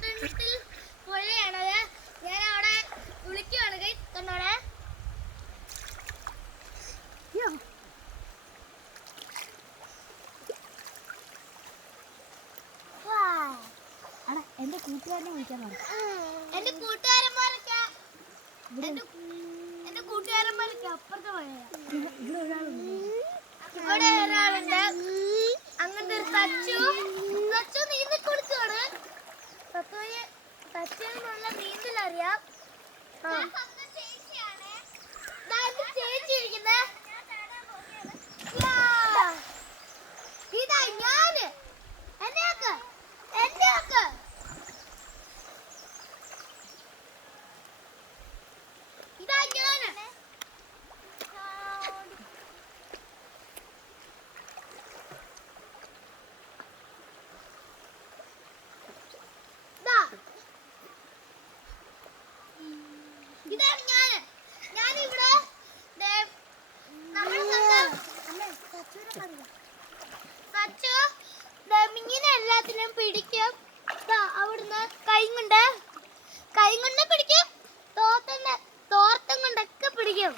തോട്ടത്തിൽ പുഴയാണത്. ഞാൻ അവിടെ വിളിക്കുവാണ് കണ്ടോടെ. എന്റെ കൂട്ടുകാരനെ വിളിക്കാൻ പറഞ്ഞു. എന്റെ കൂട്ടുകാരന്മാരൊക്കെ അപ്പുറത്തെ പുഴയാ. ഇവിടെ ഒരാളുണ്ട്. അങ്ങനത്തെ ഒരു സച്ചു നീന്തി കൊടുക്കാണ്. സച്ചുവിനുള്ള നീന്തലറിയാം. ചേച്ചി ഇരിക്കുന്നത് ഇതാ ഞാന്. എന്നെയൊക്കെ ഇതാ ഞാന്. ഇതാണ് ഞാനിവിടെ സച്ചു മീനെ എല്ലാത്തിനും പിടിക്കും. അവിടുന്ന് കൈ കൊണ്ട് പിടിക്കും. തോർത്തും കൊണ്ടൊക്കെ പിടിക്കും.